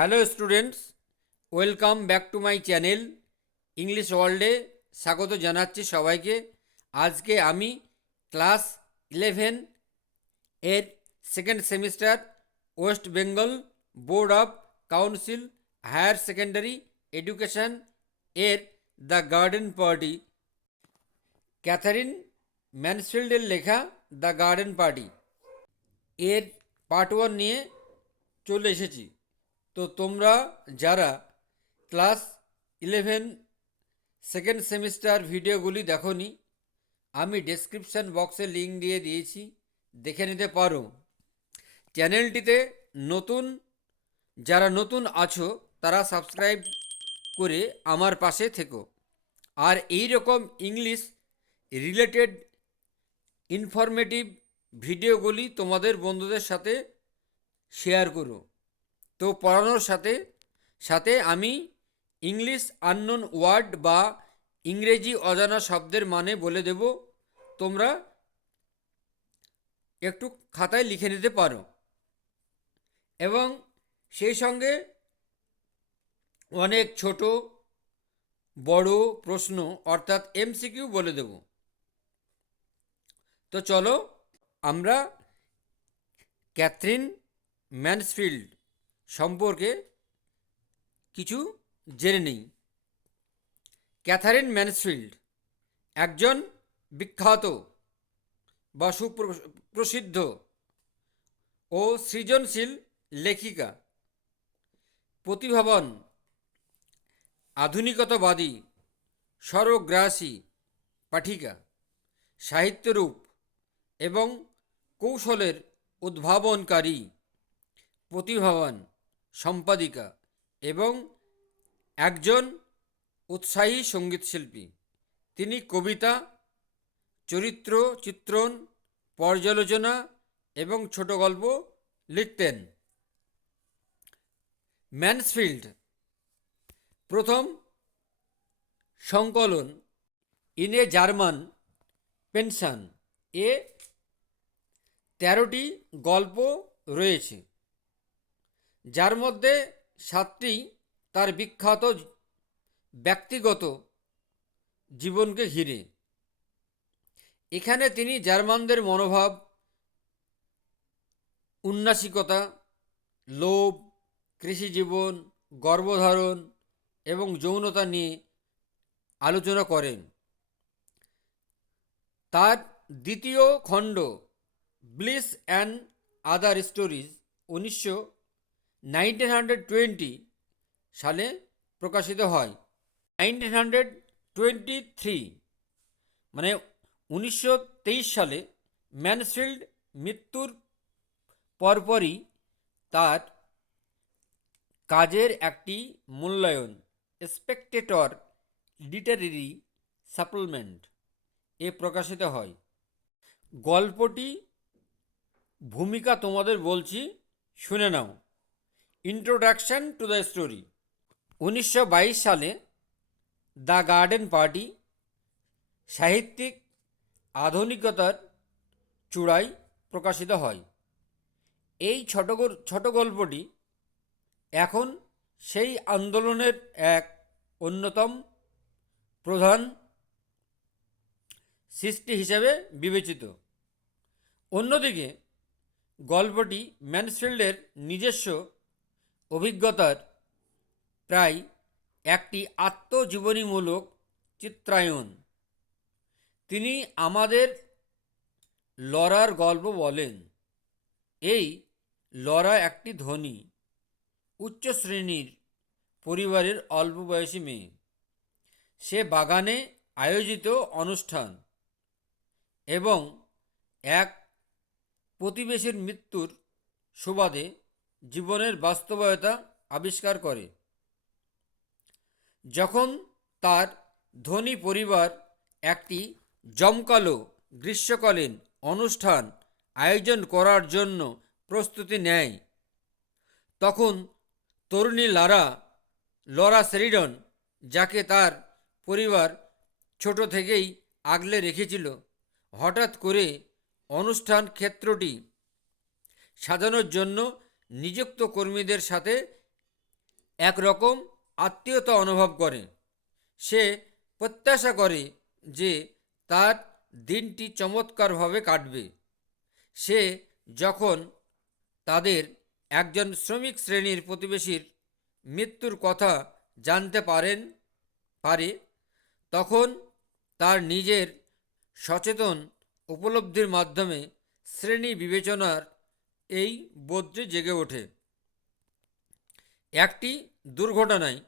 Hello students, welcome back to my channel English ওয়ার্ল্ডে স্বাগত জানাচ্ছি সবাইকে। আজকে আমি ক্লাস 11 এর second semester West Bengal board of council higher secondary education এর দ্য গার্ডেন পার্টি, ক্যাথারিন ম্যানসফিল্ডের লেখা দ্য গার্ডেন পার্টি এর পার্ট 1 নিয়ে চলে এসেছি। তো তোমরা যারা ক্লাস 11 সেকেন্ড সেমিস্টার ভিডিওগুলি দেখোনি, আমি ডেসক্রিপশান বক্সে লিঙ্ক দিয়ে দিয়েছি, দেখে নিতে পারো। চ্যানেলটিতে যারা নতুন আছো তারা সাবস্ক্রাইব করে আমার পাশে থেকো, আর এই রকম ইংলিশ রিলেটেড ইনফরমেটিভ ভিডিওগুলি তোমাদের বন্ধুদের সাথে শেয়ার করো। তো পড়ানোর সাথে সাথে আমি ইংলিশ আননোন ওয়ার্ড বা ইংরেজি অজানা শব্দের মানে বলে দেব, তোমরা একটু খাতায় লিখে নিতে পারো। এবং সেই সঙ্গে অনেক ছোট বড় প্রশ্ন অর্থাৎ এমসিকিউ বলে দেব। তো চলো আমরা ক্যাথরিন ম্যানসফিল্ড সম্পর্কে কিছু জেনে নিই। ক্যাথারিন ম্যানসফিল্ড একজন বিখ্যাত বা সুপ্রসিদ্ধ ও সৃজনশীল লেখিকা, প্রতিভাবান, আধুনিকতাবাদী, সর্বগ্রাসী পাঠিকা, সাহিত্যরূপ এবং কৌশলের উদ্ভাবনকারী, প্রতিভাবান সম্পাদিকা এবং একজন উৎসাহী সঙ্গীতশিল্পী। তিনি কবিতা, চরিত্র চিত্রণ, পর্যালোচনা এবং ছোট গল্প লিখতেন। ম্যানসফিল্ড প্রথম সংকলন ইন এ জার্মান পেনশন এ 13টি গল্প রয়েছে, যার মধ্যে 7টি তার বিখ্যাত ব্যক্তিগত জীবনকে ঘিরে। এখানে তিনি জার্মানদের মনোভাব, উন্নাসিকতা, লোভ, কৃষিজীবন, গর্ভধারণ এবং যৌনতা নিয়ে আলোচনা করেন। তার দ্বিতীয় খণ্ড ব্লিস অ্যান্ড আদার স্টোরিজ 1920 সালে প্রকাশিত হয়। 1923 মানে 1923 সালে ম্যানসফিল্ড মৃত্যুর পরপরই তার কাজের একটি মূল্যায়ন স্পেকটেটর লিটারেরি সাপ্লিমেন্ট এ প্রকাশিত হয়। গল্পটি ভূমিকা তোমাদের বলছি, শুনে নাও। Introduction to the story. 1922 সালে দ্য গার্ডেন পার্টি সাহিত্যিক আধুনিকতার চূড়ায় প্রকাশিত হয়। এই ছোট গল্পটি এখন সেই আন্দোলনের এক অন্যতম প্রধান সৃষ্টি হিসেবে বিবেচিত। অন্যদিকে গল্পটি ম্যানসফিল্ডের নিজস্ব অভিজ্ঞতার প্রায় একটি আত্মজীবনীমূলক চিত্রায়ন। তিনি আমাদের লরার গল্প বলেন। এই লরা একটি ধনী, উচ্চ শ্রেণীর পরিবারের অল্প বয়সী মেয়ে। সে বাগানে আয়োজিত অনুষ্ঠান এবং এক প্রতিবেশীর মৃত্যুর সুবাদে জীবনের বাস্তবতা আবিষ্কার করে। যখন তার ধনী পরিবার একটি জমকালো গ্রীষ্মকালীন অনুষ্ঠান আয়োজন করার জন্য প্রস্তুতি নেয়, তখন তরুণী লরা শেরিডন, যাকে তার পরিবার ছোট থেকেই আগলে রেখেছিল, হঠাৎ করে অনুষ্ঠান ক্ষেত্রটি সাজানোর জন্য নিযুক্ত কর্মীদের সাথে একরকম আত্মীয়তা অনুভব করে। সে প্রত্যাশা করে যে তার দিনটি চমৎকারভাবে কাটবে। সে যখন তাদের একজন শ্রমিক শ্রেণীর প্রতিবেশীর মৃত্যুর কথা জানতে পারে, তখন তার নিজের সচেতন উপলব্ধির মাধ্যমে শ্রেণী বিবেচনার এই বোধটি জেগে ওঠে। একটি দুর্ঘটনায়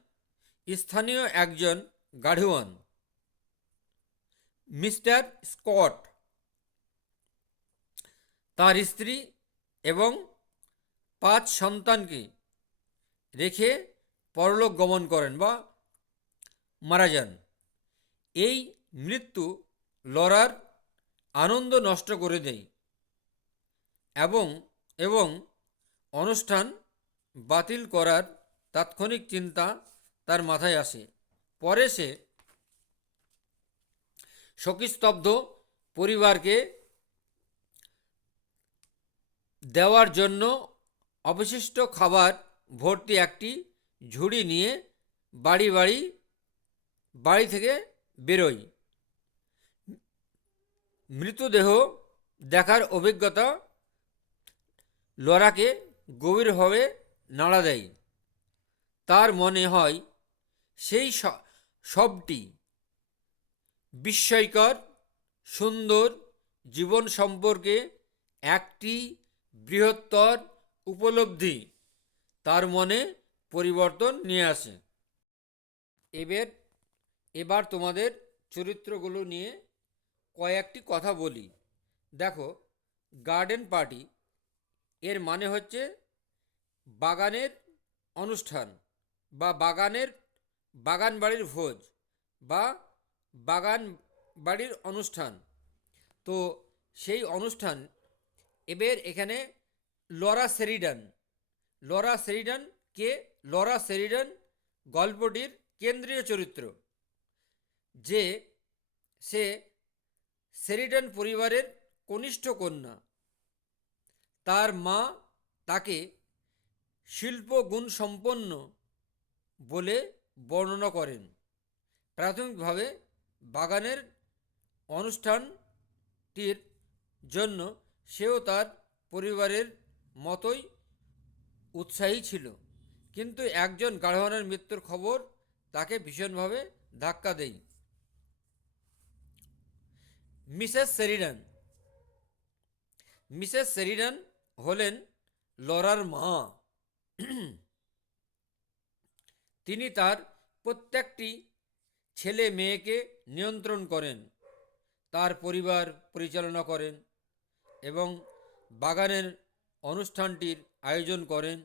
স্থানীয় একজন গাড়োয়ান মিস্টার স্কট তার স্ত্রী এবং 5 সন্তানকে রেখে পরলোক গমন করেন বা মারা যান। এই মৃত্যু লরার আনন্দ নষ্ট করে দেয় এবং এবং অনুষ্ঠান বাতিল করার তাৎক্ষণিক চিন্তা তার মাথায় আসে। পরে সে শোকস্তব্ধ পরিবারকে দেওয়ার জন্য অবশিষ্ট খাবার ভর্তি একটি ঝুড়ি নিয়ে বাড়ি থেকে বেরোয়। মৃতদেহ দেখার অভিজ্ঞতা লরাকে গভীরভাবে নাড়া দেয়। তার মনে হয় সেই সবটি বিস্ময়কর সুন্দর জীবন সম্পর্কে একটি বৃহত্তর উপলব্ধি তার মনে পরিবর্তন নিয়ে আসে। এবার তোমাদের চরিত্রগুলো নিয়ে কয়েকটি কথা বলি। দেখো, গার্ডেন পার্টি এর মানে হচ্ছে বাগানের অনুষ্ঠান বা বাগান বাড়ির ভোজ বা বাগান বাড়ির অনুষ্ঠান। তো সেই অনুষ্ঠান এবার এখানে লরা সেরিডান গল্পটির কেন্দ্রীয় চরিত্র। সে সেরিডান পরিবারের কনিষ্ঠ কন্যা। তার মা তাকে শিল্প গুণসম্পন্ন বলে বর্ণনা করেন। প্রাথমিকভাবে বাগানের অনুষ্ঠানটির জন্য সেও তার পরিবারের মতোই উৎসাহী ছিল, কিন্তু একজন গাড়োয়ানের মৃত্যুর খবর তাকে ভীষণভাবে ধাক্কা দেয়। মিসেস সেরিডান হলেন লরার মা। তিনি তার প্রত্যেকটি ছেলে মেয়েকে নিয়ন্ত্রণ করেন, তার পরিবার পরিচালনা করেন এবং বাগানের অনুষ্ঠানটির আয়োজন করেন।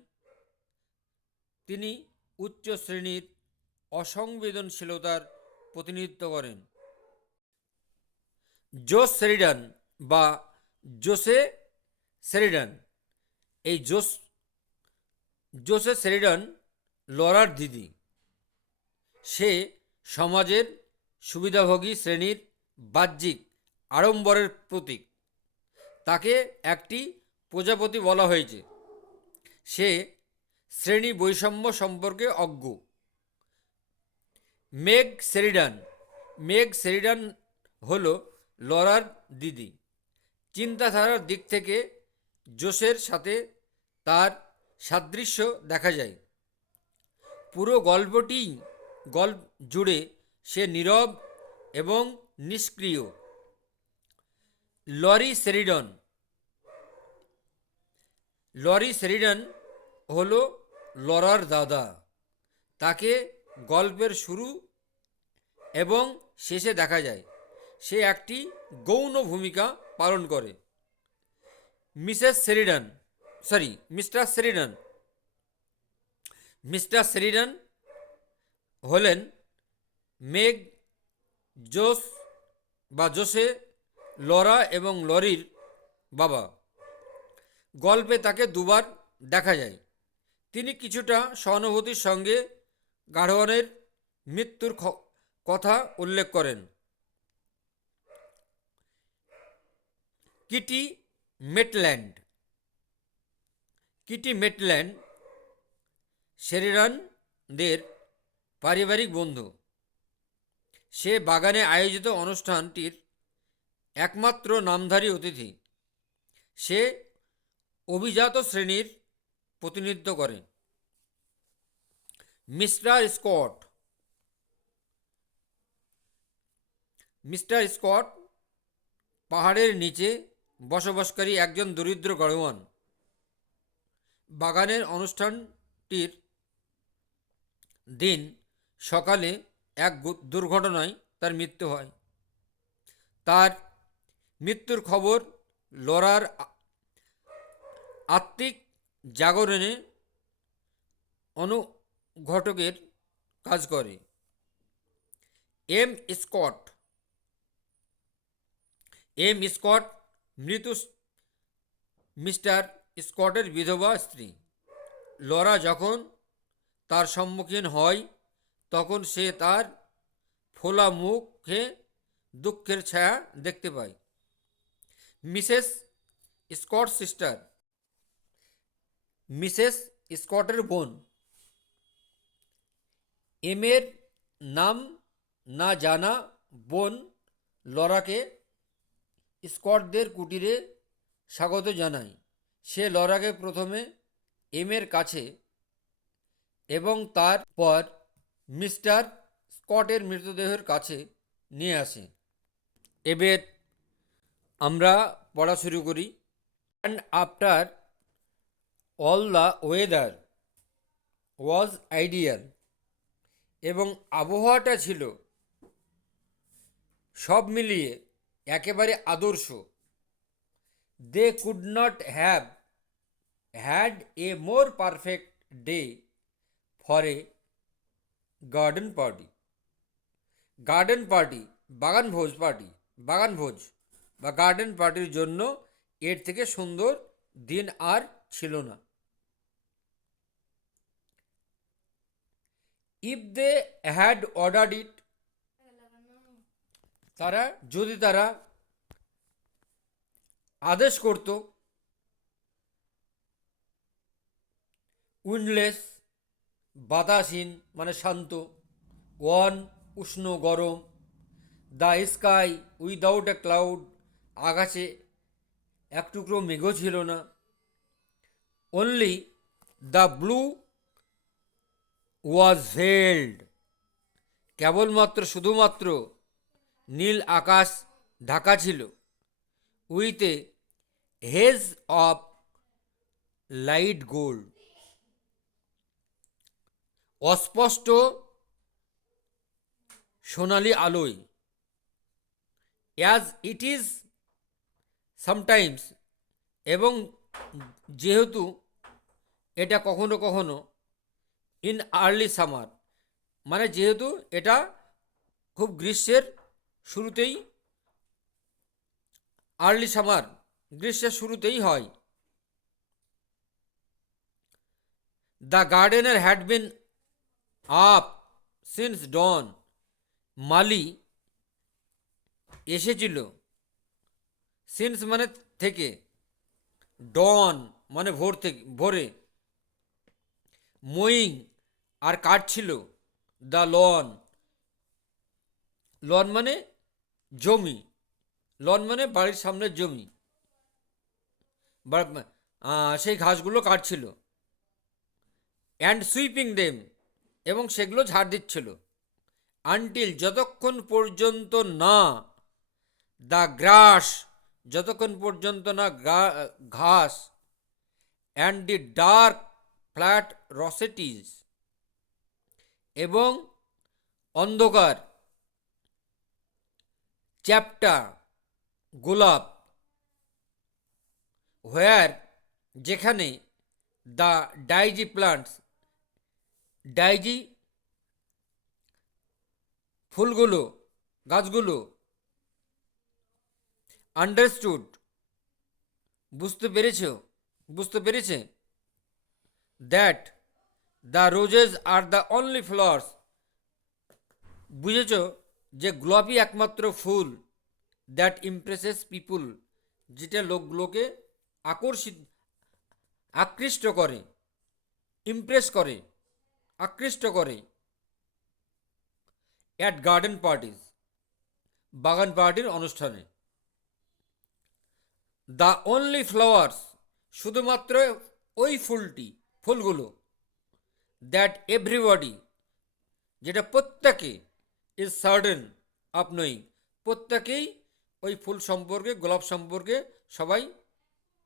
তিনি উচ্চ শ্রেণীর অসংবেদনশীলতার প্রতিনিধিত্ব করেন। জোসে সেরিডান এই জোসে সেরিডান লরার দিদি। সে সমাজের সুবিধাভোগী শ্রেণীর বাহ্যিক আড়ম্বরের প্রতীক। তাকে একটি প্রজাপতি বলা হয়েছে। সে শ্রেণী বৈষম্য সম্পর্কে অজ্ঞ। মেগ সেরিডান হল লরার দিদি। চিন্তাধারার দিক থেকে জোসের সাথে তার সাদৃশ্য দেখা যায়। পুরো গল্প জুড়ে সে নীরব এবং নিষ্ক্রিয়। লরি সেরিডান হল লরার দাদা। তাকে গল্পের শুরু এবং শেষে দেখা যায়। সে একটি গৌণ ভূমিকা পালন করে। মিস্টার সেরিডান হলেন মেগ, জোসে, লরা এবং লরির বাবা। গল্পে তাকে দুবার দেখা যায়। তিনি কিছুটা সহানুভূতির সঙ্গে গাড়োয়ানের মৃত্যুর কথা উল্লেখ করেন। কিটি মেটল্যান্ড সেরিডান দের পারিবারিক বন্ধু। সে বাগানে আয়োজিত অনুষ্ঠানটির একমাত্র নামধারী অতিথি। সে অভিজাত শ্রেণীর প্রতিনিধিত্ব করে। Mister Scott. মিস্টার স্কট পাহাড়ের নিচে বসবাসকারী একজন দরিদ্র গাড়োয়ান। বাগানের অনুষ্ঠানটির দিন সকালে এক দুর্ঘটনায় তার মৃত্যু হয়। তার মৃত্যুর খবর লরার আত্মিক জাগরণে অনুঘটকের কাজ করে। M Scott. এম স্কট মৃত মিস্টার স্কটের বিধবা স্ত্রী। লরা যখন তার সম্মুখীন হয় তখন সে তার ফোলা মুখে দুঃখের ছায়া দেখতে পায়। Mrs Scott sister. মিসেস স্কটের বোন। এমের নাম না জানা বোন লরাকে স্কটদের কুটিরে স্বাগত জানায়। সে লরাকে প্রথমে এমের কাছে এবং তারপর মিস্টার স্কটের মৃতদেহের কাছে নিয়ে আসে। এবার আমরা পড়া শুরু করি। And after all the weather was ideal, এবং আবহাওয়াটা ছিল সব মিলিয়ে একেবারে আদর্শ। They could not have had a more perfect day for a garden party. Garden party, বাগানভোজ বা গার্ডেন পার্টির জন্য এর থেকে সুন্দর দিন আর ছিল না। ইফ দে হ্যাড অর্ডার্ড ইট, যদি তারা আদেশ করত, উইন্ডলেস বাতাসহীন মানে শান্ত, ওয়ান উষ্ণ গরম, the sky without a cloud আকাশে এক টুকরো মেঘও ছিল না, অনলি দ্য ব্লু ওয়াজ ভেলড শুধুমাত্র নীল আকাশ ঢাকা ছিল, with a hedge of light gold অস্পষ্ট সোনালি আলোয়, অ্যাজ ইট ইজ সামটাইমস, এবং যেহেতু এটা কখনো কখনো ইন আর্লি সামার মানে যেহেতু এটা খুব গ্রীষ্মের শুরুতেই, আর্লি সামার গ্রীষ্মের শুরুতেই হয়। The gardener had been up since dawn, মালি এসেছিল, সিন্স মানে থেকে, ডন মানে ভোরে, মোয়িং আর কাটছিল, দ্য লন মানে জমি, লন মানে বাড়ির সামনের জমি, সেই ঘাসগুলো কাটছিল, অ্যান্ড সুইপিং দেম, এবং সেগুলো ঝাড় দিচ্ছিল, আনটিল যতক্ষণ পর্যন্ত না, দ্য গ্রাস যতক্ষণ পর্যন্ত না ঘাস, অ্যান্ড দি ডার্ক ফ্ল্যাট রসেটিস এবং অন্ধকার চ্যাপ্টা গোলাপ, হোয়ার যেখানে, দ্য ডাইজি প্লান্টস ডাইজি ফুলগুলো গাছগুলো, আন্ডারস্টুড বুঝতে পেরেছে, that the roses are the only flowers বুঝেছ যে গোলাপই একমাত্র ফুল, দ্যাট ইমপ্রেসেস পিপুল যেটা লোকগুলোকে আকৃষ্ট করে, ইমপ্রেস করে, আকৃষ্ট করে। অ্যাট গার্ডেন পার্টিস, বাগান পার্টির অনুষ্ঠানে। দ্য অনলি ফ্লাওয়ার্স, শুধুমাত্র ওই ফুলগুলো। দ্যাট এভরিবডি, যেটা প্রত্যেকে, ইজ সার্টেন অফ নোয়িং, প্রত্যেকেই ওই ফুল সম্পর্কে, গোলাপ সম্পর্কে সবাই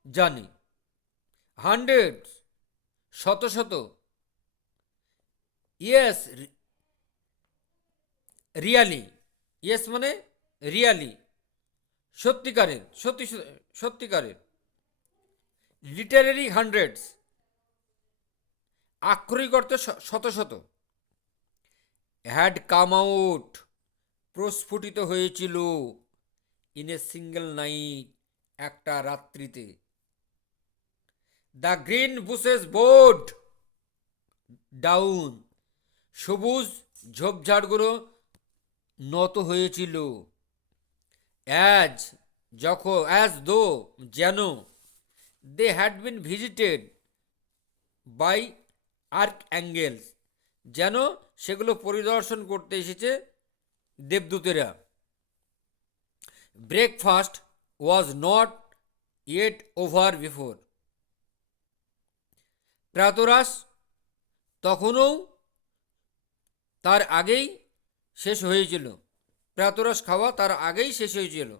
জানে। হান্ড্রেড, শত শত। ইয়েস, রিয়ালি, ইয়েস মানে রিয়ালি, সত্যিকারের, সত্যিকারের। লিটারেরি হান্ড্রেডস, আক্ষরিক অর্থে শত শত। হ্যাড কাম আউট, প্রস্ফুটিত হয়েছিল। ইন এ সিঙ্গেল নাইট, একটা রাত্রিতে। The green bushes bowed down, সবুজ ঝোপঝাড়গুলো নত হয়েছিল। অ্যাজ দো, যেন। They had been visited by archangels, যেন সেগুলো পরিদর্শন করতে এসেছে দেবদূতেরা। Breakfast was not yet over before, প্রাতরাশ তখনও তার আগেই শেষ হয়েছিল। প্রাতরাশ খাওয়া তার আগেই শেষ হয়েছিল।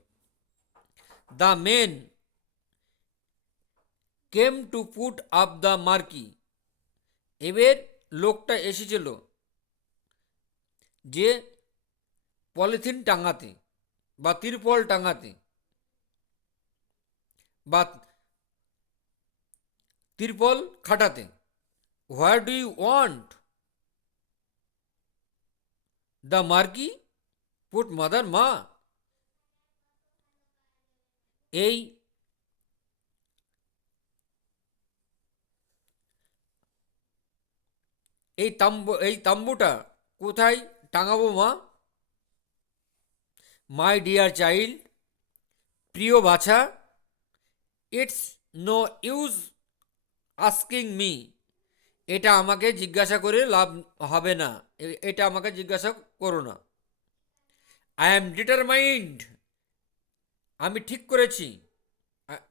The men came to put up the marquee, এবার লোকটা এসেছিল যে পলিথিন টাঙাতে বা তিরপল টাঙাতে বা তিরপল খাটাতে। Where do you want the marquee put mother, মা। এই এই তাম্বুটা কোথায় টাঙাবো, মা? মাই ডিয়ার চাইল্ড, প্রিয় বাছা। It's no use asking me, এটা আমাকে জিজ্ঞাসা করে লাভ হবে না, এটা আমাকে জিজ্ঞাসা করো না। আই অ্যাম ডিটারমাইন্ড, আমি ঠিক করেছি,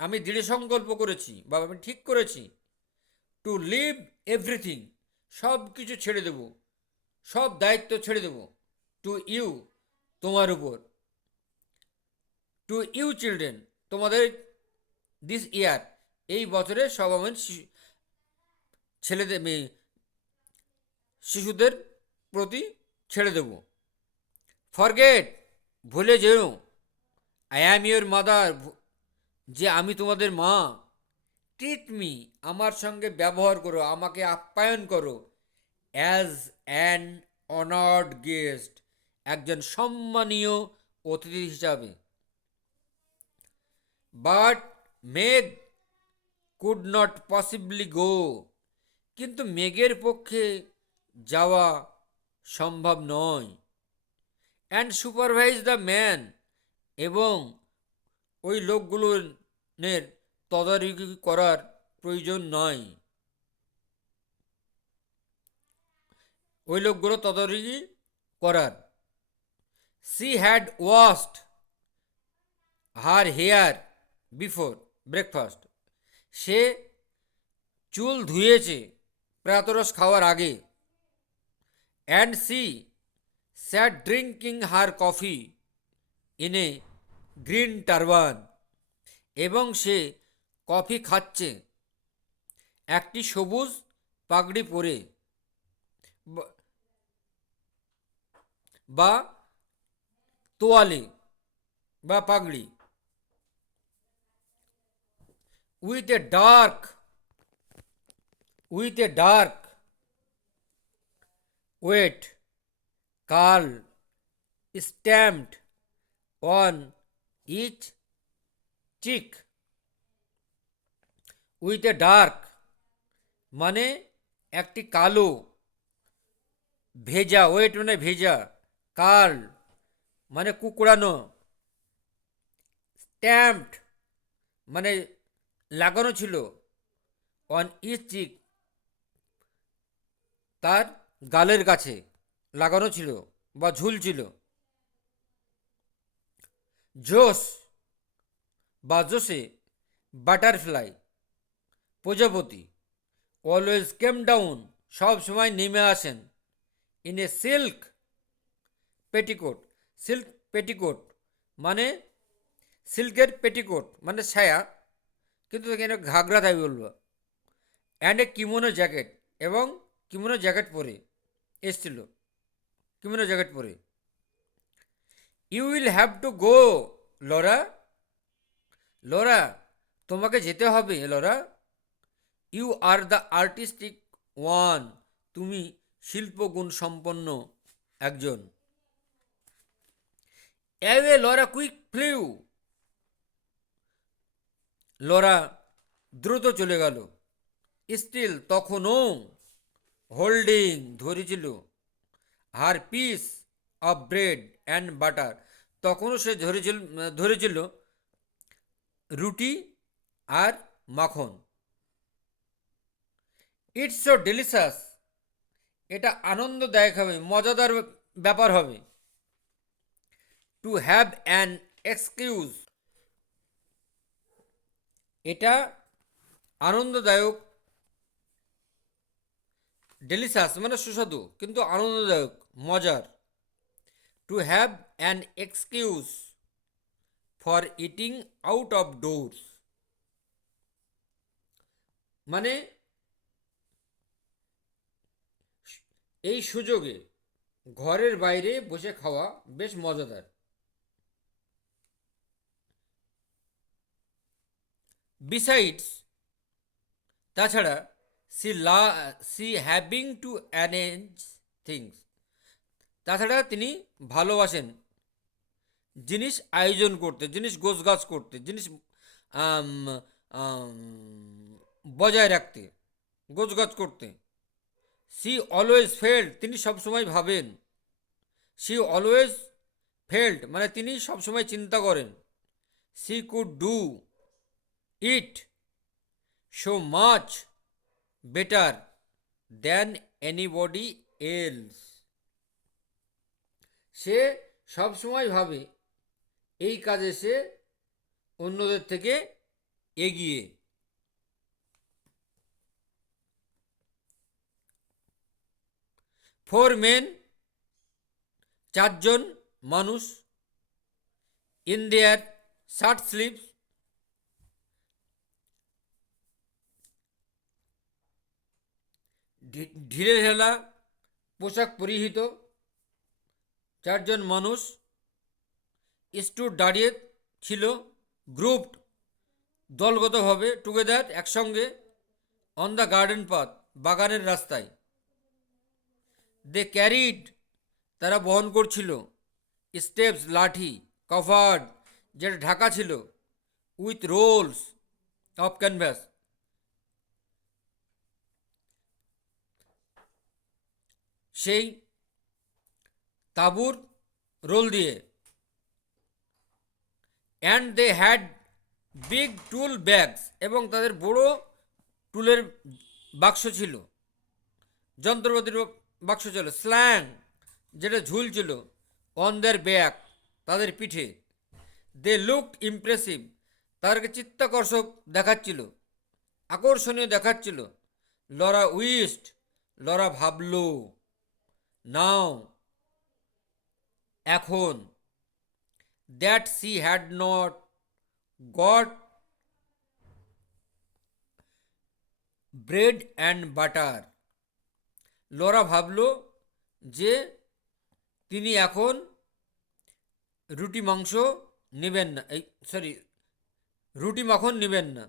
আমি দৃঢ় সংকল্প করেছি বা আমি ঠিক করেছি। টু লিভ এভরিথিং, সব কিছু ছেড়ে দেব, সব দায়িত্ব ছেড়ে দেব। টু ইউ, তোমার উপর। টু ইউ চিলড্রেন, তোমাদের। দিস ইয়ার, এই বছরে সব আমি ছেলেদের শিশুদের প্রতি ছেড়ে দেব। ফরগেট, ভুলে যেও। আই অ্যাম ইয়োর মাদার, যে আমি তোমাদের মা। ট্রিট মি, আমার সঙ্গে ব্যবহার করো, আমাকে আপ্যায়ন করো। অ্যাজ অ্যান অনার্ড গেস্ট, একজন সম্মানীয় অতিথি হিসাবে। বাট মেঘ কুড নট পসিবলি গো, কিন্তু মেঘের পক্ষে যাওয়া সম্ভব নয়। অ্যান্ড সুপারভাইজ দ্য ম্যান, এবং ওই লোকগুলোর তদারকি করার প্রয়োজন নয়। ওই লোকগুলো তদারকি করার। She had washed her hair before breakfast, সে চুল ধুয়েছে প্রাতরস খাওয়ার আগে। And she sat drinking her coffee in a green turban, এবং সে কফি খাচ্ছে একটি সবুজ পাগড়ি পরে বা তোয়ালে বা পাগড়ি। With a dark wet curl stamped on each cheek. With a dark মানে একটি কালো, ভেজা, ওয়েট মানে ভেজা, কার্ল মানে কুকড়ানো, স্ট্যাম্পড মানে লাগানো ছিল, অন ইচ চিক তার গালের কাছে লাগানো ছিল বা ঝুলছিল। জোশ বা জোসে বাটারফ্লাই প্রজাপতি অলওয়েজ কেম ডাউন সব সময় নেমে আসেন in a silk petticoat. Silk petticoat মানে সিল্কের পেটিকোট মানে ছায়া, কিন্তু এখানে ঘাগরা তাই বলবো। অ্যান্ড এ কিমোনো জ্যাকেট এবং কিমোনো জ্যাকেট পরে এসছিল, কিমোনো জ্যাকেট পরে। You will have to go Laura, Laura তোমাকে যেতে হবে Laura. You are the artistic one, তুমি শিল্পগুণ সম্পন্ন একজন। Away Laura quick flew, Laura দ্রুত চলে গেল। স্টিল তখনও হোল্ডিং ধরেছিল her piece of bread and butter, তখনও সে ধরেছিল রুটি আর মাখন। ইটস সো ডেলিশাস, এটা আনন্দদায়ক হবে, মজাদার ব্যাপার হবে। টু হ্যাভ অ্যান এক্সকিউজ, এটা আনন্দদায়ক, ডেলিশাস মানে সুস্বাদু কিন্তু আনন্দদায়ক মজার। To have an excuse for eating out of doors, মানে এই সুযোগে ঘরের বাইরে বসে খাওয়া বেশ মজাদার। বিসাইডস তাছাড়া C having to arrange things, তাছাড়া তিনি ভালোবাসেন জিনিস আয়োজন করতে, জিনিস গোছগাছ করতে, জিনিস আম, আম, বজায় রাখতে, গোছগাছ করতে। সি অলওয়েজ ফেল্ড, তিনি সবসময় ভাবেন। সি অলওয়েজ ফেল্ড মানে তিনি সবসময় চিন্তা করেন। She could do it so much better than anybody else, সে সবসময় ভাবে এই কাজে সে অন্যদের থেকে এগিয়ে। ফোর মেন, চারজন মানুষ, ইন দেয়ার শার্ট স্লিভস, ঢিলে ঢালা পোশাক পরিহিত, চারজন মানুষ স্টুড দাঁড়িয়ে ছিল, গ্রুপড দলগতভাবে, টুগেদার একসঙ্গে, অন দ্য গার্ডেন পাথ বাগানের রাস্তায়। দে ক্যারিড তারা বহন করছিল, স্টেপস লাঠি, কভার্ড যেটা ঢাকা ছিল, উইথ রোলস অফ ক্যানভাস সেই তাঁবুর রোল দিয়ে। And they had big tool bags এবং তাদের বড় টুলের বাক্স ছিল, যন্ত্রপাতির বাক্স ছিল। স্ল্যাং যেটা ঝুলছিল, অন দেয়ার ব্যাক তাদের পিঠে। দে লুকড ইমপ্রেসিভ তাদেরকে চিত্তাকর্ষক দেখাচ্ছিল, আকর্ষণীয় দেখাচ্ছিল। লরা উইস্ট লরা ভাবল, নাও এখন, that she had not goat bread and butter, Laura ভাবল যে তিনি এখন রুটি মাংস নেবেন না, রুটি মাখন নেবেন না।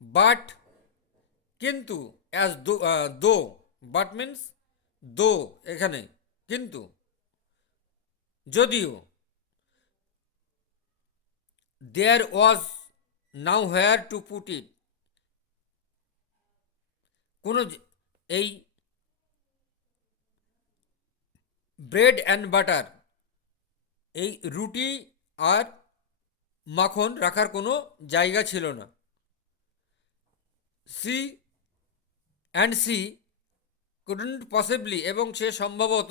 বাট কিন্তু, অ্যাজ দো, বাট মিন্স দো এখানে কিন্তু, যদিও, দেয়ার ওয়াজ নাও হোয়ার টু পুট ইট, কোনো এই ব্রেড অ্যান্ড বাটার এই রুটি আর মাখন রাখার কোনো জায়গা ছিল না। She and she couldn't possibly, এবং সে সম্ভবত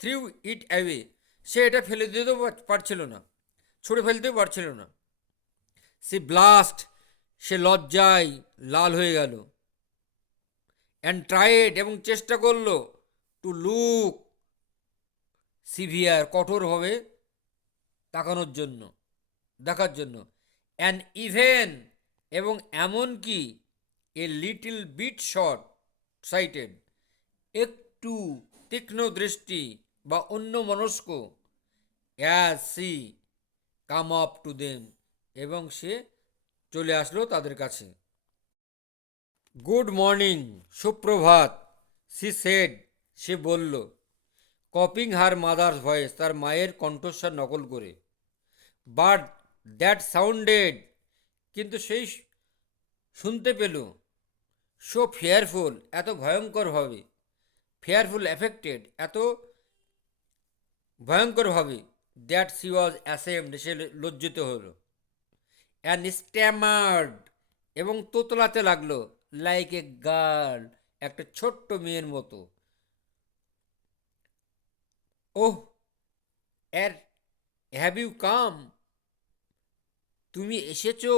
থ্রিউ ইট অ্যাওয়ে, সে এটা ফেলে দিতেও পারছিল না, ছুঁড়ে ফেলতেও পারছিল না। সে ব্লাস্ট, সে লজ্জায় লাল হয়ে গেল। অ্যান্ড ট্রাইড, এবং চেষ্টা করলো, টু লুক সিভিয়ার, কঠোরভাবে তাকানোর জন্য, দেখার জন্য। অ্যান্ড ইভেন, এবং এমনকি a little bit short sighted, একটু তীক্ষ্ণ দৃষ্টি বা অন্য মনস্ক, as she come up to them, এবং সে চলে আসলো তাদের কাছে। গুড মর্নিং, সুপ্রভাত, সি সেড, সে বলল, কপিং হার মাদার্স ভয়েস, তার মায়ের কণ্ঠস্বর নকল করে। বাট দ্যাট সাউন্ডেড, কিন্তু সেই শুনতে পেল, সো ফেয়ারফুল, এত ভয়ঙ্করভাবে, ফেয়ারফুল এফেক্টেড, এত ভয়ঙ্করভাবে, দ্যাট সি ওয়াজ অ্যাসেমড, সে লজ্জিত হলো। অ্যান্ড স্ট্যামার্ড, এবং তোতলাতে লাগলো, লাইক এ গার্ল, একটা ছোট্ট মেয়ের মতো। ওহ, এর হ্যাভ ইউ কাম, তুমি এসেছো।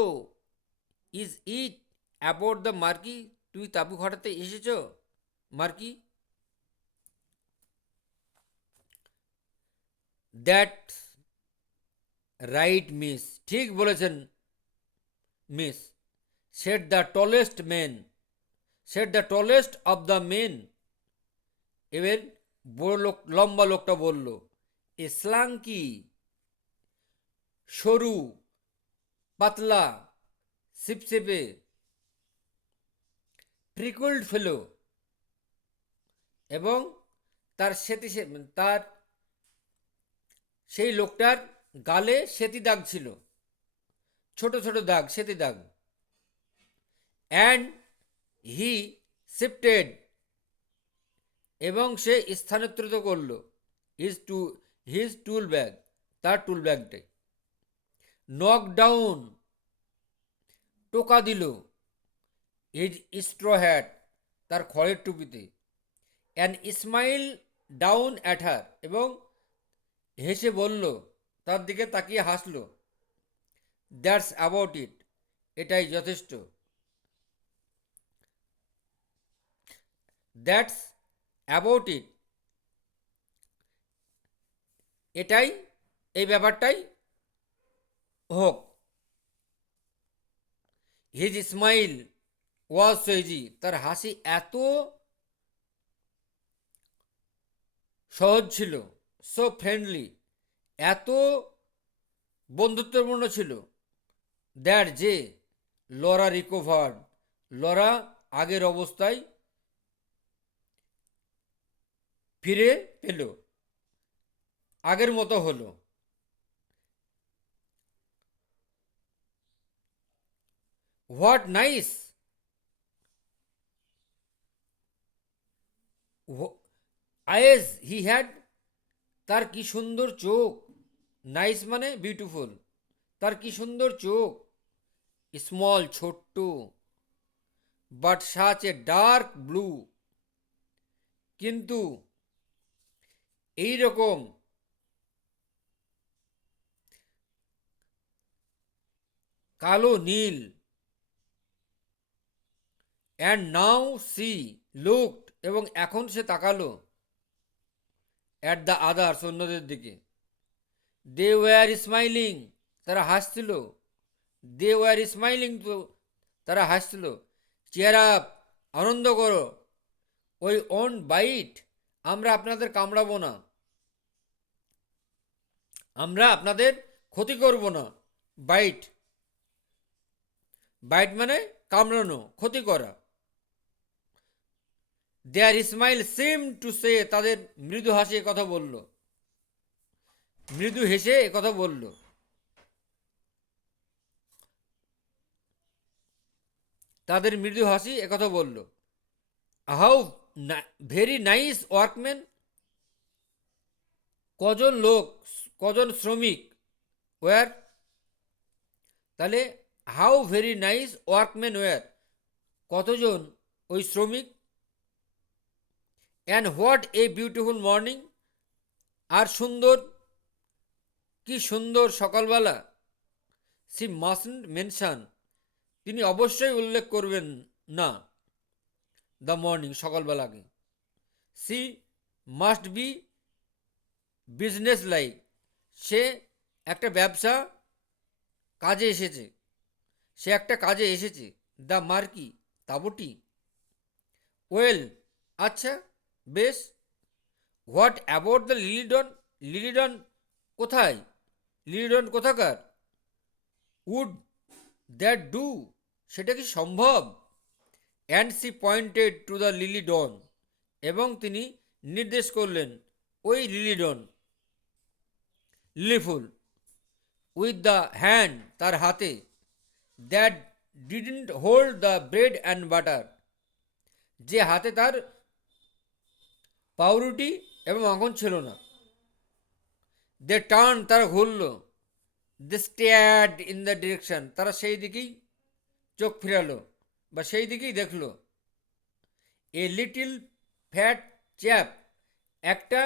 Is it about the marquee, তুমি তাবু খাটাতে এসেছো মার্কি। দ্যাট রাইট মিস, ঠিক বলেছেন miss. Set the tallest men, set the tallest of the men, এবার বড় লোক, লম্বা লোকটা বলল, স্লাঙ্কি, সরু, পাতলা, সিপসিপে, প্রিকল্ড ফেলো, এবং তার তার সেই লোকটার গালে সেতি দাগ ছিল, ছোট ছোট দাগ, সেতি দাগ। অ্যান্ড হি শিফটেড, এবং সে স্থানান্তরিত করল, হিজ টুল ব্যাগ, তার টুল ব্যাগটাই। নক ডাউন, টোকা দিল, হিজ স্ট্র হ্যাট, তার খড়ের টুপিতে। And smile down at her, এবং হেসে বলল, তার দিকে তাকিয়ে হাসলো, দ্যাটস অ্যাবাউট ইট, এটাই যথেষ্ট। দ্যাটস অ্যাবাউট ইট, এটাই, এই ব্যাপারটাই হোক। His smile was so easy, তার হাসি এত সহজ ছিল, সো ফ্রেন্ডলি, এত বন্ধুত্বপূর্ণ ছিল, দ্যাট যে, লরা রিকভার্ড, লরা আগের অবস্থায় ফিরে পেল, আগের মতো হলো। What nice eyes he had, তার কি সুন্দর চোখ, নাইস মানে বিউটিফুল, তার কি সুন্দর চোখ, স্মল ছোট্ট, but such a dark blue, কিন্তু এই রকম কালো নীল। অ্যান্ড নাও সি লুকড, এবং এখন সে তাকালো, অ্যাট দ্য আদার্স, অন্যদের দিকে। দে ওয়ার স্মাইলিং, তারা হাসছিল, দে ওয়ার স্মাইলিং, তো তারা হাসছিল। চেয়ার আপ, আনন্দ করো, ওই ওন বাইট, আমরা আপনাদের কামড়াবো না, আমরা আপনাদের ক্ষতি করব না। বাইট, বাইট মানে কামড়ানো, ক্ষতি করা। দেয়ার স্মাইল সিম টু সে, তাদের মৃদু হাসি কথা বলল, মৃদু হেসে কথা বলল। তাদের মৃদু হাসি একথা বলল। হাউ ভেরি নাইস ওয়ার্কম্যান, কজন লোক, কজন শ্রমিক, ওয়ার, তাহলে how very nice workman were, কতজন ওই শ্রমিক and what a beautiful morning, আর সুন্দর, কি সুন্দর সকালবেলা। সি মাস্টন্ট মেনশন, তিনি অবশ্যই উল্লেখ করবেন না দ্য মর্নিং, সকালবেলাকে। She must be businesslike, সে একটা ব্যবসা কাজে এসেছে, সে একটা কাজে এসেছে। দ্য মার্কি, তাবুটি। ওয়েল, আচ্ছা, বেশ। হোয়াট অ্যাবাউট দ্য লিলিডন, লিলিডন কোথায়, লিলিডন কোথাকার। উড দ্যাট ডু, সেটা কি সম্ভব। And she pointed to the lily lawn, এবং তিনি নির্দেশ করলেন ওই লিলিডন, লিলি ফুল। উইথ দ্য হ্যান্ড, তার হাতে। That didn't hold the bread and butter, যে হাতে তার পাউরুটি এবং মাখন ছিল না। দে টার্ন, তারা ঘুরল। দে স্টেয়ার্ড ইন দ্য ডিরেকশন, তারা সেই দিকেই চোখ ফিরালো বা সেই দিকেই দেখলো। এ লিটিল ফ্যাট চ্যাপ, একটা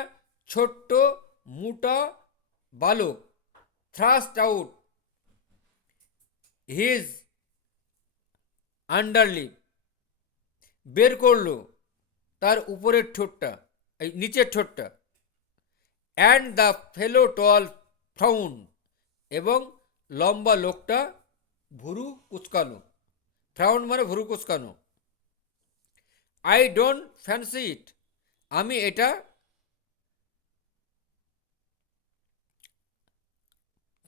ছোট্ট মোটা বালক। থ্রাস্ট আউট হিজ আন্ডারলিপ, বের করলো তার উপরের ঠোঁটটা, এই নিচের ঠোঁটটা। And the fellow tall frown, এবং লম্বা লোকটা ভুরু কুচকানো। ফ্রাউন মানে ভুরু কুচকানো। আই ডোন্ট ফ্যান্সি ইট, আমি এটা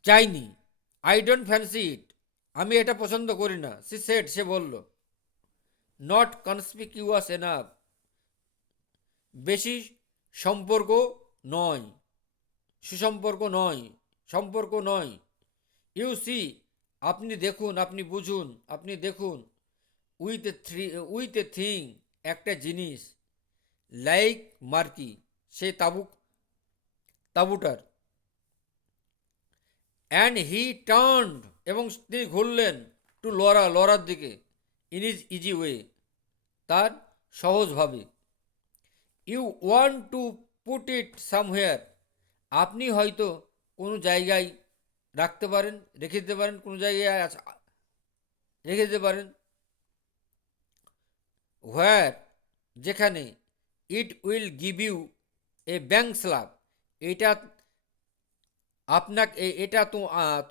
চাইনি। আই ডোন্ট ফ্যান্সি ইট, আমি এটা পছন্দ করি না। সি সেড, সে বলল। নট কনসপিকিউয়াস এনাফ, বেশি সম্পর্ক নয়, সুসম্পর্ক নয়, সম্পর্ক নয়। ইউ সি, আপনি দেখুন, আপনি বুঝুন, আপনি দেখুন। উইথ এ থিং, একটা জিনিস। লাইক মার্কি, সেই তাবুটার। অ্যান্ড হি টার্নড, এবং তিনি ঘুরলেন। টু লরা, লরার দিকে। ইন ইজ ইজি ওয়ে, তার সহজভাবে। You want to put it somewhere, আপনি হয়তো কোনো জায়গায় রাখতে পারেন, রেখে দিতে পারেন, কোনো জায়গায় রেখে দিতে পারেন। হোয়ার, যেখানে। It will give you a bang slap, এটা আপনাকে, এটা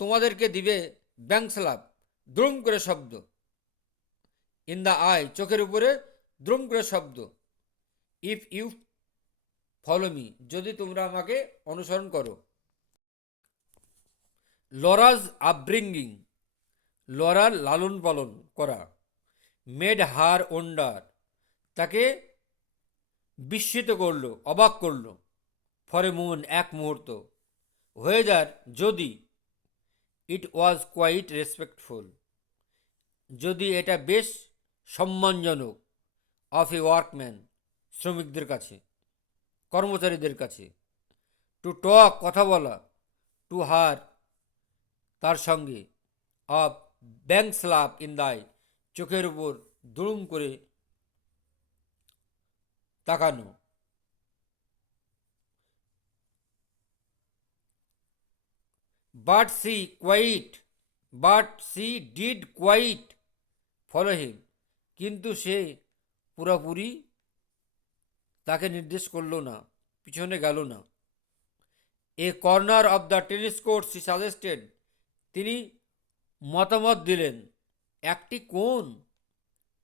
তোমাদেরকে দিবে ব্যাংক স্ল্যাপ, দ্রুম করে শব্দ। ইন দ্য আই, চোখের উপরে দ্রুম করে শব্দ। ইফ ইউ ফলো মি, যদি তোমরা আমাকে অনুসরণ করো। লরাজ আপব্রিঙ্গিং, লরার লালন পালন করা। মেড হার ওন্ডার, তাকে বিস্মিত করলো, অবাক করলো। ফর এ মুন, এক মুহূর্ত। ওয়েদার, যদি। ইট ওয়াজ কোয়াইট রেসপেক্টফুল, যদি এটা বেশ সম্মানজনক। অফ এ ওয়ার্কম্যান, শ্রমিকদের কাছে, কর্মচারীদের কাছে। টু টক, কথা বলা। টু হার, তার সঙ্গে। অফ ব্যাংক স্ল্যাপ ইন দাই, চোখের উপর দুড়ুম করে তাকানো। But she quite, but she did quite follow him, কিন্তু সে পুরোপুরি তাকে নির্দেশ করলো না, পিছনে গেল না। A corner of the tennis court, she suggested, তিনি মতামত দিলেন একটি কোণ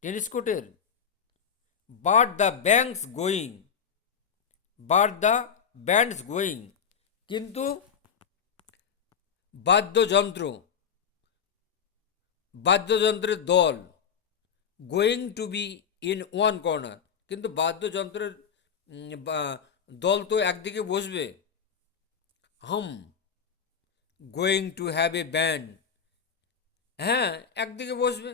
টেনিস কোর্টের। But the band's going, but the band's going, কিন্তু বাদ্যযন্ত্র, বাদ্যযন্ত্রের দল। Going to be in one corner, কিন্তু বাদ্যযন্ত্রের দল তো একদিকে বসবে। Hmm going to have a band, হ্যাঁ একদিকে বসবে,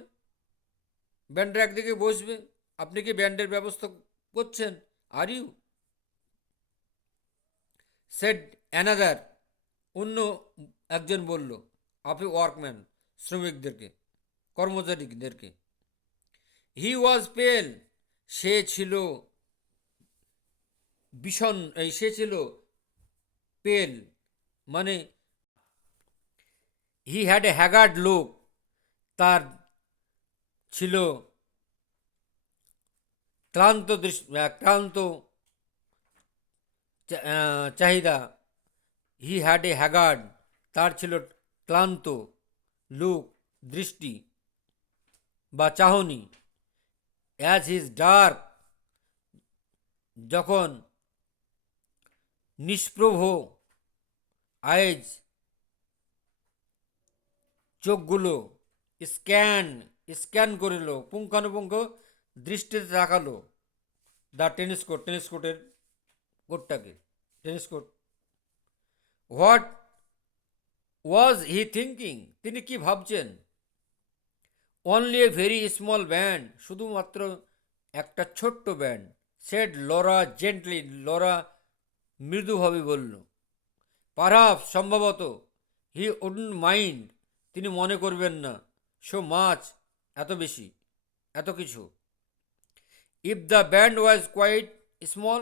ব্যান্ডের একদিকে বসবে। আপনি কি ব্যান্ডের ব্যবস্থা করছেন? আর ইউ, সেড অ্যানাদার, অন্য একজন বলল। Of A workman, শ্রমিকদেরকে, কর্মচারীদেরকে। হি ওয়াজ পেল, সে ছিল ভীষণ সে ছিল পেল, মানে হি হ্যাড এ হ্যাগার্ড লুক, তার ছিল ক্লান্ত চাহিদা। হি হ্যাড এ হ্যাগার্ড, তার ছিল ক্লান্ত, লুক দৃষ্টি বা চাহনি, অ্যাজ হিজ ডার্ক, যখন নিষ্প্রভ আইজ, চোখগুলো স্ক্যান স্ক্যান করিল, পুঙ্খানুপুঙ্খ দৃষ্টিতে তাকালো দ্য টেনিস কোর্ট, টেনিস কোর্টের কোর্টটাকে, tennis court. What was he thinking, তিনি কি ভাবছেন? Only a very small band, শুধুমাত্র একটা ছোট্ট band. Said Laura gently, Laura মৃদুভাবে বলল। পারহাপস, সম্ভবত। হি উডন্ট মাইন্ড, তিনি মনে করবেন না। সো মাচ, এত বেশি, এত কিছু। If the band was quite small,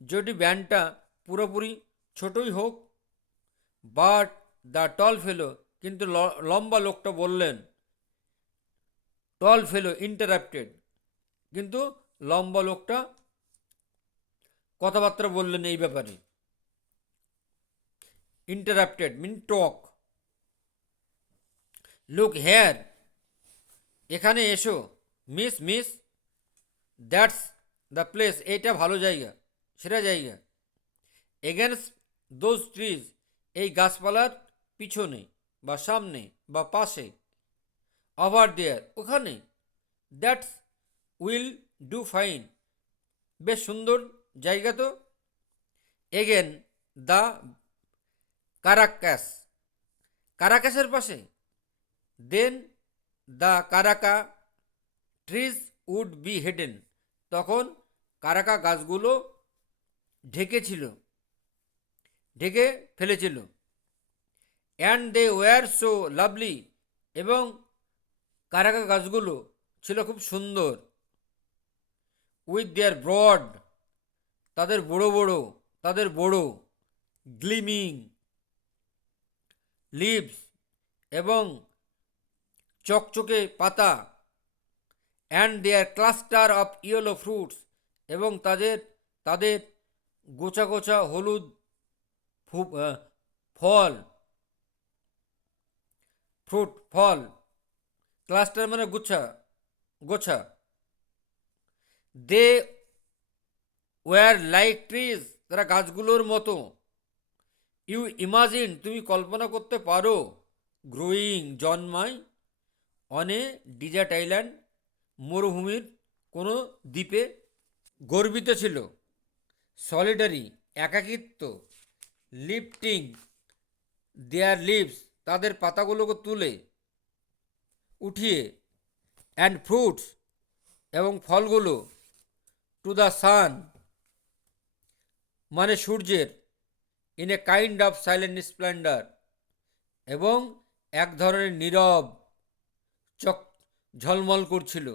যদি ব্যান্ডটা পুরোপুরি ছোটই হোক। বাট দ্য টল ফেলো, কিন্তু লম্বা লোকটা বললেন। টল ফেলো ইন্টারাপ্টেড, কিন্তু লম্বা লোকটা কথাবার্তা বললেন এই ব্যাপারে। ইন্টারাপ্টেড মিন টক। লুক হেয়ার, এখানে এসো। Miss, miss, that's the place, এইটা ভালো জায়গা, সেরা জায়গা। এগেনস্ট দোজ ট্রিজ, এই গাছপালার পিছনে বা সামনে বা পাশে। ওভার দেয়ার, ওখানে। দ্যাটস উইল ডু ফাইন, বেশ সুন্দর জায়গা তো। এগেন দ্য কারাক্যাস, কারাকাসের পাশে। Then the karaka trees would be hidden, তখন কারাকা গাছগুলো ঢেকে ফেলেছিল। And they were so lovely, এবং কারাকা গাছগুলো ছিল খুব সুন্দর। উইথ দেয়ার ব্রড, তাদের বড় গ্লিমিং লিভস, এবং চকচকে পাতা। And their cluster of yellow fruits, এবং তাদের গোছা গোছা হলুদ ফল, ফল। ক্লাস্টার মানে গোছা। দে ওয়ার লাইক ট্রিজ, তারা গাছগুলোর মতো। ইউ ইমাজিন, তুমি কল্পনা করতে পারো। গ্রোয়িং, জন্মায়। অন এ ডিজার্ট আইল্যান্ড, মরুভূমির কোনো দ্বীপে। গর্বিত ছিল। সলিটারি, একাকিত্ব। লিফটিং দেয়ার লিভস, তাদের পাতাগুলোকে উঠিয়ে। অ্যান্ড ফ্রুটস, এবং ফলগুলো। টু দ্য সান, মানে সূর্যের। In a kind of silent Splendor, এবং এক ধরনের নীরব ঝলমল করছিল।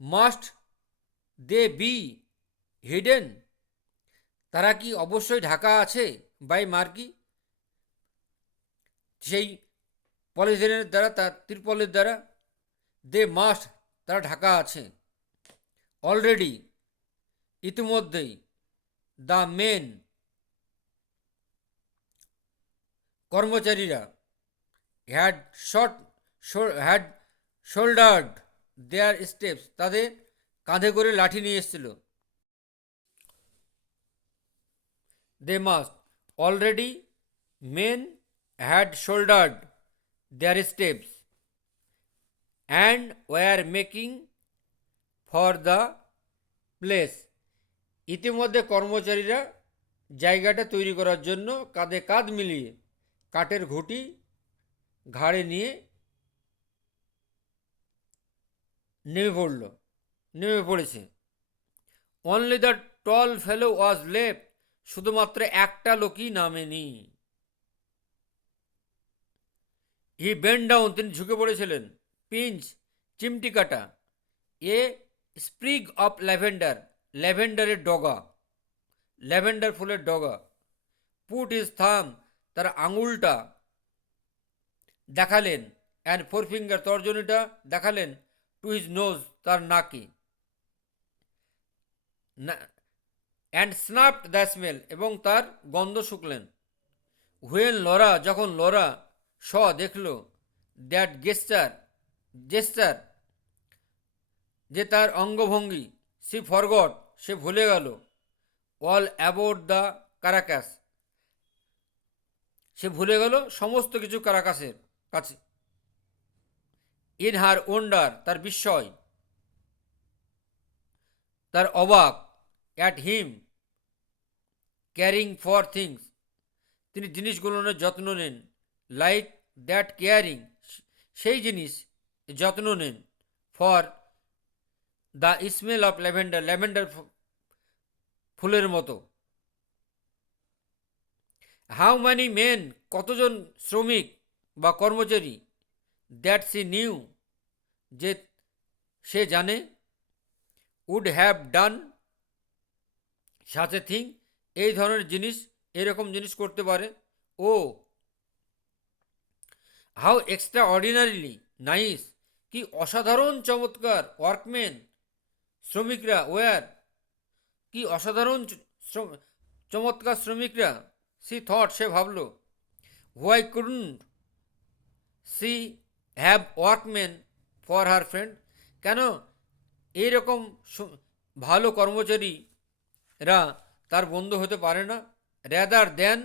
মাস্ট দে বি হিডেন, তারা কি অবশ্যই ঢাকা আছে বাই মার্কি, সেই পলিথিনের দ্বারা, তার তিরপলের দ্বারা। দে মাস্ট, তারা ঢাকা আছে। অলরেডি, ইতিমধ্যেই। দ্য মেন, কর্মচারীরা। Had had shouldered their steps, তাদের কাঁধে করে লাঠি নিয়ে এসেছিল। They must, already men had shouldered their steps and were making for the place, ইতিমধ্যে কর্মচারীরা জায়গাটা তৈরি করার জন্য কাঁধে কাঁধ মিলিয়ে কাঠের ঘুঁটি ঘাড়ে নিয়ে নেমে পড়েছে। Only the tall fellow was left, শুধুমাত্র একটা লোকই নামেনি। হি বেন্ড ডাউন, তিনি ঝুঁকে পড়েছিলেন। পিঞ্চ, চিমটি কাটা। এ স্প্রিগ অফ ল্যাভেন্ডার, ল্যাভেন্ডারের ডগা। ল্যাভেন্ডার ফুলের ডগা। পুট ইজ থাম, তার আঙুলটা দেখালেন, অ্যান্ড ফোর ফিঙ্গার তর্জনীটা দেখালেন, টু হিজ নোজ, তার নাকে, অ্যান্ড স্নাফড দ্য স্মেল, এবং তার গন্ধ শুকলেন। হুয়েন লরা, যখন লরা স দেখল, দ্যাট জেস্টার, যে তার অঙ্গভঙ্গি, সি ফরগট, সে ভুলে গেল, অল অ্যাবাউট দ্য কারাকাস, সে ভুলে গেল সমস্ত কিছু কারাকাসের কাছে। ইন হার ওন্ডার, তার বিস্ময়, তার অবাক, at him carrying for things, তিনি জিনিসগুলোর যত্ন নেন, লাইক দ্যাট কেয়ারিং, সেই জিনিস যত্ন নেন, for the smell of lavender, lavender ফুলের মতো। হাউ ম্যানি মেন, কতজন শ্রমিক বা কর্মচারী, দ্যাট সি নিউ, যে সে জানে, would have done such a thing, এই ধরনের জিনিস, এরকম জিনিস করতে পারে। Oh how extraordinarily nice, কি অসাধারণ চমৎকার, ওয়ার্কম্যান, শ্রমিকরা, ওয়ার, কি অসাধারণ চমৎকার শ্রমিকরা, সি থট, সে ভাবল, why couldn't she have workman for her friend, কেন এইরকম ভালো কর্মচারীরা তার বন্ধু হতে পারে না। র্যাদার দেন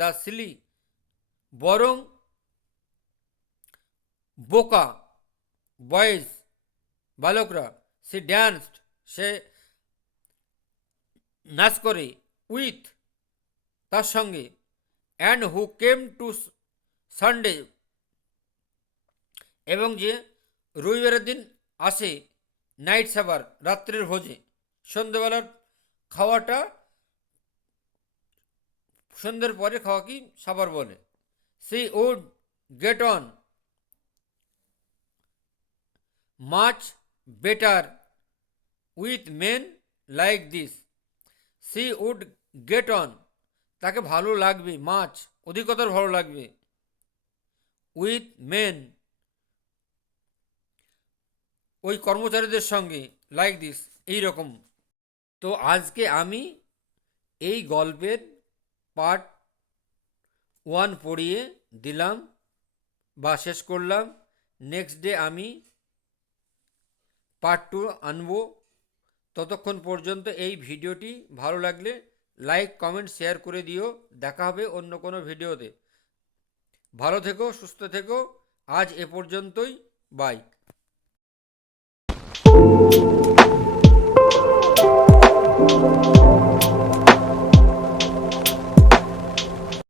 দ্য সিলি, বরং বোকা বয়েজ, বালকরা, সে ড্যান্সড, সে নাচ করে, উইথ, তার সঙ্গে, and who came to Sunday, এবং যে রবিবারের দিন আসে, নাইট সাবার, রাত্রের ভোজে, সন্ধ্যেবেলার খাওয়াটা, সন্ধ্যের পরে খাওয়া কি সাবার বলে। She would get on much better with men like this, she would get on, তাকে ভালো লাগবে, মাছ অধিকতর ভালো লাগবে, উইথ মেন, ওই কর্মচারীদের সঙ্গে, লাইক দিস, এই রকম। তো আজকে আমি এই গল্পের পার্ট 1 পড়িয়ে দিলাম বা শেষ করলাম। নেক্সট ডে আমি পার্ট 2 আনবো। ততক্ষণ পর্যন্ত এই ভিডিওটি ভালো লাগলে লাইক, কমেন্ট, শেয়ার করে দিও। দেখা হবে অন্য কোনো ভিডিওতে। ভালো থেকো, সুস্থ থেকো। আজ এ পর্যন্তই, বাই।